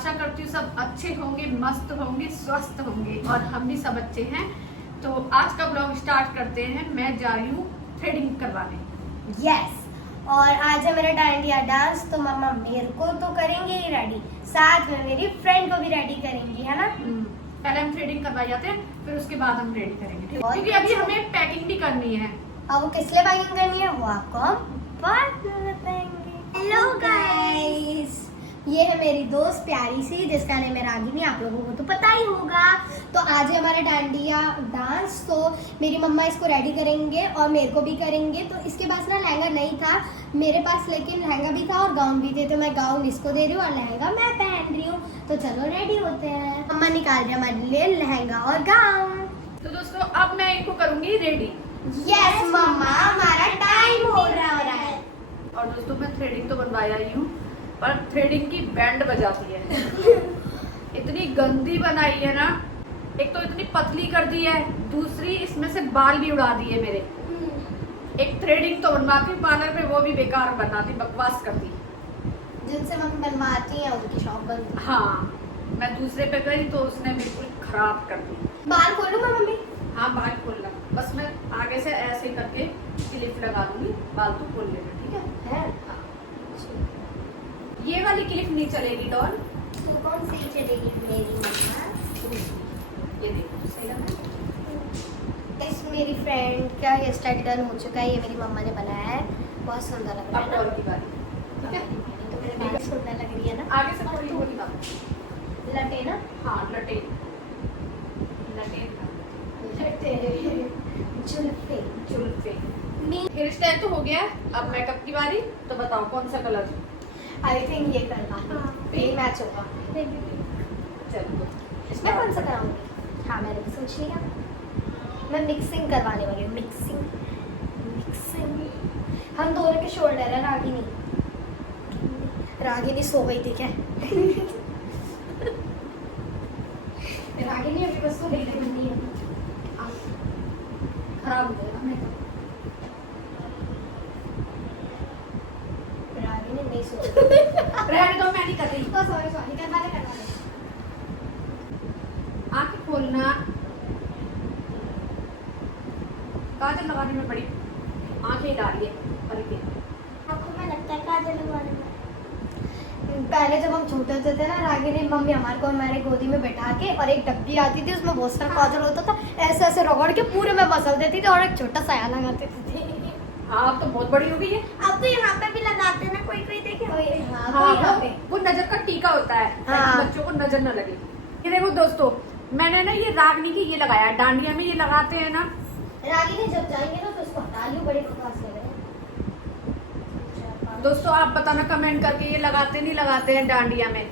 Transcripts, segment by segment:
आशा करती हूँ सब अच्छे होंगे, मस्त होंगे, स्वस्थ होंगे और हम भी सब अच्छे हैं। तो आज का ब्लॉग स्टार्ट करते हैं। मैं जा रही हूँ थ्रेडिंग करवाने। यस, और आज है मेरा डांडिया डांस, तो मम्मा मेरे को तो करेंगे ही रेडी, साथ में मेरी फ्रेंड को भी रेडी करेंगी, है ना। पहले हम थ्रेडिंग करवा जाते हैं, फिर उसके बाद हम रेडी करेंगे, क्योंकि अभी हमें पैकिंग भी करनी है। अब वो किस लिए पैकिंग करनी है वो आपको हम बाद में बताएंगे। हेलो गाइस, ये है मेरी दोस्त प्यारी सी जिसका नाम है रागिनी, आप लोगों को तो पता ही होगा। तो आज है हमारा डांडिया डांस, तो मेरी मम्मा इसको रेडी करेंगे और मेरे को भी करेंगे। तो इसके पास ना लहंगा नहीं था मेरे पास, लेकिन लहंगा भी था और गाउन भी थे, तो मैं गाउन इसको दे रही हूँ और लहंगा मैं पहन रही हूँ। तो चलो रेडी होते हैं। मम्मा निकाल रही है हमारे लिए लहंगा और गाउन। तो दोस्तों अब मैं इनको करूंगी रेडी। यस मम्मा, हमारा टाइम हो रहा है। और दोस्तों मैं थ्रेडिंग तो बनवाया ही हूँ, पर थ्रेडिंग की बैंड बजाती है। इतनी गंदी बनाई है ना, एक तो इतनी पतली कर दी है, दूसरी इसमें से बाल भी उड़ा दिए मेरे। एक थ्रेडिंग तो बनवाती हूँ पार्लर में, वो भी बेकार बनाती, बकवास कर दी। जिनसे मम्मी बनवाती हैं उनकी शॉप बंद। हाँ, मैं दूसरे पे गई तो उसने बिल्कुल खराब कर दी। बाल खोलूं मैं मम्मी? हाँ बाल खोलना, बस मैं आगे से ऐसे ही करके क्लिप लगा दूंगी, बाल तो खोल लेना, ठीक है? हाँ। ये वाली क्लिप नहीं चलेगी डॉल। तो कौन सी चलेगी मेरी मम्मा? ये देखो सही लग रहा है? इस मेरी फ्रेंड का हेयर स्टाइल डन हो चुका है, ये मेरी मम्मा ने बनाया है, बहुत सुंदर लग रहा अब है डॉल ना। की बारी, ठीक है? तो मेरे बाल सुंदर लग रही है ना। आगे से थोड़ी थोड़ी बात। लटे ना, हाँ लटे लटे जुल्फे। जुल्फे। हेयर स्टाइल तो हो गया, अब मेकअप की बारी। तो बताओ कौन सा कलर? आई थिंक ये करना ये मैच होगा। चलो मैं कौन सा कराऊंगी? हाँ मैंने भी सोच लिया, मैं मिक्सिंग करवाने वाली हूँ। मिक्सिंग हम दोनों के शोल्डर है। रागिनी सो गई थी क्या? रागिनी अभी बस तो नहीं है, खराब हो गया ना रागिनी नहीं सो रही। रहने दो, मैं नहीं कर रही। सॉरी करवा दे। आँख खोलना, काजल लगाने में बड़ी आंखें डाली है। आपको मैं लगता है काजल लगवाने में। पहले जब हम छोटे होते थे ना, रागिनी मम्मी हमारे को हमारे गोदी में बैठा के, और एक डब्बी आती थी उसमें बहुत सारा काजल होता था, ऐसे ऐसे रगड़ के पूरे में मसल देती थी और एक छोटा साया लगाती थी। हाँ अब तो बहुत बड़ी हो गई है। अब तो यहाँ पे भी लगाते हैं ना, कोई देखे। हाँ, हाँ वो नजर का टीका होता है, हाँ। ताकि बच्चों को नजर न लगे। ये देखो दोस्तों, मैंने ना ये रागनी की ये लगाया, डांडिया में ये लगाते हैं ना। रागिनी जब जाएंगे ना तो उसको हटा लियो, बड़े बकवास लग रहे हैं। दोस्तों आप बताना कमेंट करके, ये लगाते नहीं लगाते हैं डांडिया में।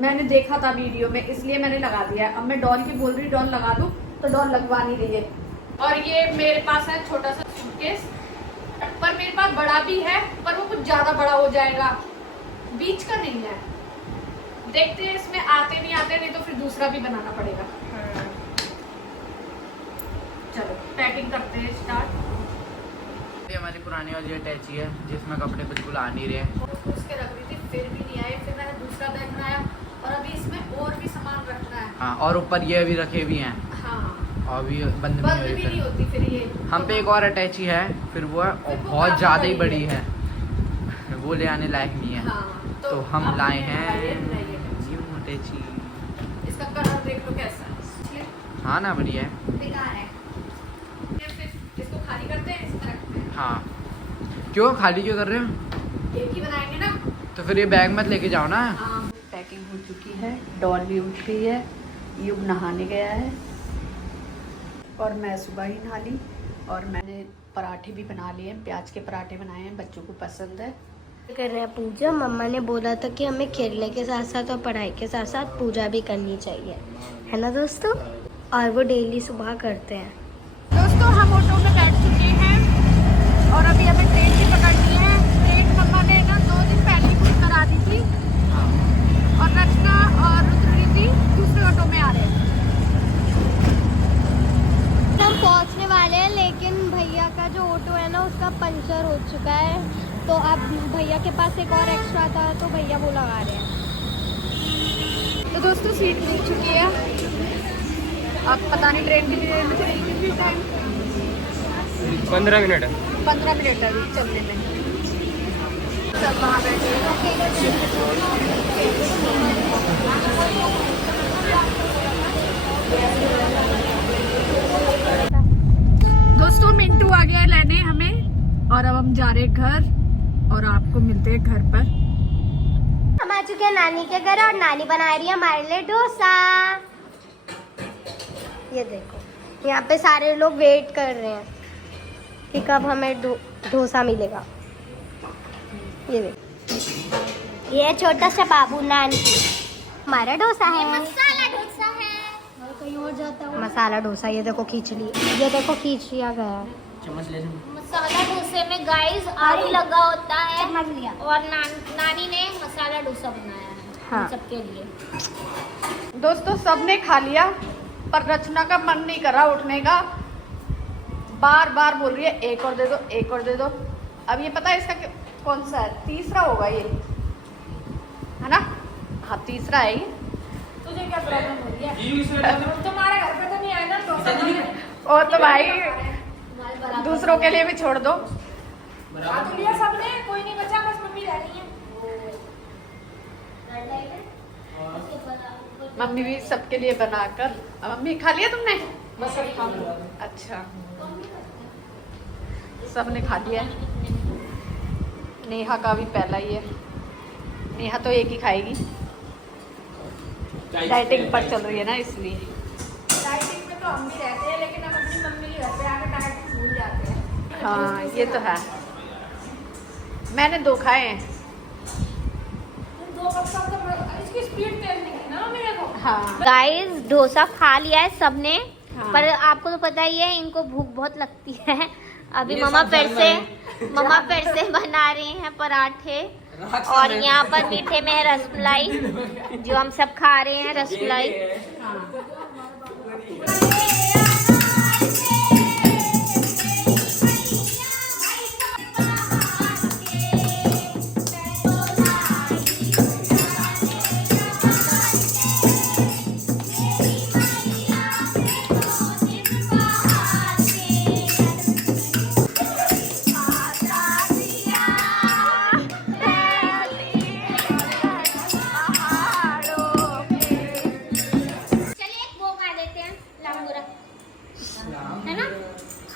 मैंने देखा था वीडियो में, इसलिए मैंने लगा दिया है। अब मैं डॉल की बोल रही, डॉल लगा दूं तो डॉल लगवा नहीं रही है। और ये मेरे पास है छोटा सा सूटकेस, पर मेरे पास बड़ा भी है, पर वो कुछ ज्यादा बड़ा हो जाएगा, बीच का नहीं है। देखते हैं इसमें आते नहीं तो फिर दूसरा भी बनाना पड़ेगा। चलो पैकिंग करते हैं स्टार्ट। ये हमारी पुरानी वाली अटैची है जिसमें कपड़े बिल्कुल आ नहीं रहे। उसके रख रही थी, फिर भी नहीं आए, फिर मैंने दूसरा बैग बनाया और अभी इसमें और भी सामान रखना है। हाँ, और ऊपर ये भी रखे भी हैं। हाँ, और भी बंद बंद भी नहीं होती फिर ये। हम पे एक और अटैची है, फिर वो है और फिर वो बहुत काफी ज़्यादा ही बड़ी बड़ी है, वो ले आने लायक नहीं है। हाँ, तो हम अब लाए मैंने हैं बनाई है अटैची। न्यू अटैची। इसका कलर देख लो कैसा है। हाँ ना, बढ़िया है। बेकार है। फिर इसको खाली करते हैं, इसमें रखते हैं। हाँ, क्यों खाली क्यों कर रहे हो? एक ही बनाएंगे ना। तो फिर ये बैग मत लेके जाओ ना। हाँ, पैकिंग हो चुकी है, डॉल भी उठ गई है, युग नहाने गया है और मैं सुबह ही नहा ली। और मैंने पराठे भी बना लिए हैं, प्याज के पराठे बनाए हैं, बच्चों को पसंद है। कर रहे हैं पूजा। मम्मा ने बोला था कि हमें खेलने के साथ साथ और पढ़ाई के साथ साथ पूजा भी करनी चाहिए, है ना दोस्तों? और वो डेली सुबह करते हैं। दोस्तों हम ऑटो में बैठ चुके हैं और अभी हमें ट्रेन भी पकड़नी है। ट्रेन मम्मा ने ना 2 दिन पहले ही बुक करा दी थी और रचना और रुद्रनीति दूसरे ऑटो में आ रहे हैं। हम पहुंचने वाले हैं, लेकिन भैया का जो ऑटो है ना उसका पंचर हो चुका है, तो अब भैया के पास एक और एक्स्ट्रा था तो भैया वो लगा रहे हैं। दोस्तों सीट मिल चुकी है। अब पता नहीं ट्रेन की कितनी टाइम, 15 मिनट 15 मिनट अभी चलने में। सब वहाँ बैठे दोस्तों, मिंटू आ गया है लेने हमें और अब हम जा रहे हैं घर और आपको मिलते हैं घर पर। हम आ चुके हैं नानी के घर और नानी बना रही है हमारे लिए डोसा। ये देखो यहाँ पे सारे लोग वेट कर रहे हैं कि कब हमें डोसा मिलेगा। ये देखो, ये छोटा सा बाबू नानी हमारा डोसा है। मसाला डोसा है और कहीं और जाता है मसाला डोसा। ये देखो खींच ली, ये देखो खींच लिया गया। चम्मच ले मसाला डोसे में गाइस आलू लगा होता है समझ लिया। और नानी ने मसाला डोसा बनाया है हाँ। हम सबके लिए। दोस्तों सबने खा लिया पर रचना का मन नहीं कर रहा उठने का, बार बार बोल रही है एक और दे दो, एक और दे दो। अब ये पता है इसका कौन सा है, तीसरा होगा ये, है ना? हाँ तीसरा है ये। तुझे क्या प्रॉब्लम हो रही है? तुम्हारे घर पे तो नहीं आया ना डोसा? और तो भाई दूसरों के लिए भी छोड़ दो। खा तो लिया सबने, कोई नहीं बचा, बस मम्मी रह रही है। मम्मी भी सबके लिए बनाकर। मम्मी खा लिया तुमने? बस अब खा लो। अच्छा सबने खा लिया है। नेहा का भी पहला ही है, नेहा तो एक ही खाएगी, डाइटिंग पर चल रही है ना इसलिए। डाइटिंग में तो हम भी रहते हैं, लेकिन हम अपनी मम्मी के घर पे आकर डाइटिंग भूल जाते हैं। हाँ ये तो है, मैंने 2 खाए हैं। दो कप का तो इसकी स्पीड तेज नहीं है ना मेरे को। हाँ गाइस डोसा खा लिया है सबने। हाँ। पर आपको तो पता ही है इनको भूख बहुत लगती है। अभी ये मम्मा सब फिर जानवर से बना रहे हैं पराठे और यहाँ पर मीठे में है रसमलाई जो हम सब खा रहे हैं रसमलाई। है ना?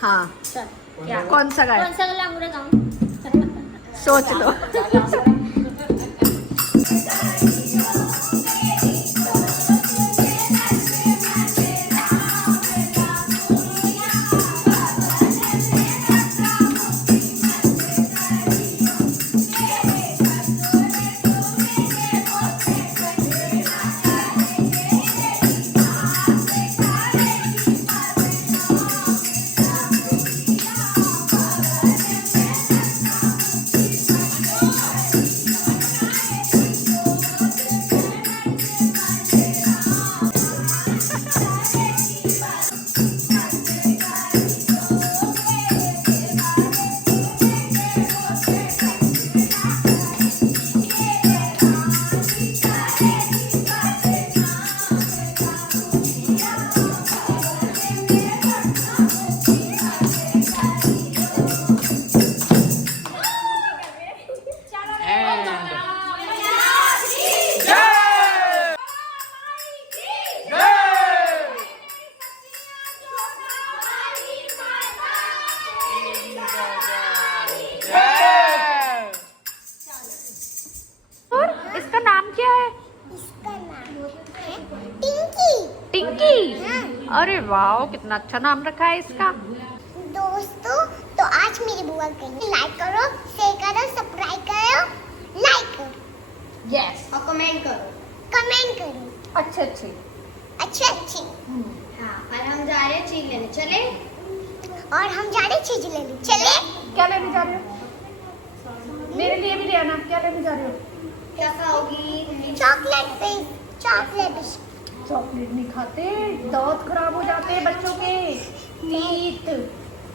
हाँ चल क्या कौन सा गाय? कौन सा लांगूरा गाऊं? सोच लो। और इसका नाम क्या है? इसका नाम है टिंकी। टिंकी। अरे वाह कितना अच्छा नाम रखा है इसका। दोस्तों तो आज मेरी बुआ कहेंगे लाइक करो, शेयर करो, सब्सक्राइब करो, लाइक करो, यस और कमेंट करो, कमेंट करो अच्छे अच्छे। अच्छी। हाँ और हम जा रहे हैं चीज लेने, चले? और हम जा रहे हैं चीज लेने, चले? क्या लेने जा रहे हो? मेरे लिए भी ले आना। क्या लेने जा रहे हो? क्या खाओगी? चॉकलेट पे, चॉकलेट। चॉकलेट नहीं खाते, दांत खराब हो जाते हैं बच्चों के, टीथ।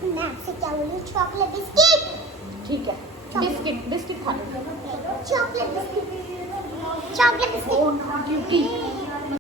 मैं आपसे क्या बोलूं? Chocolate biscuit. ठीक है बिस्किट बिस्किट खा लो। Chocolate biscuit, chocolate biscuit. क्योंकि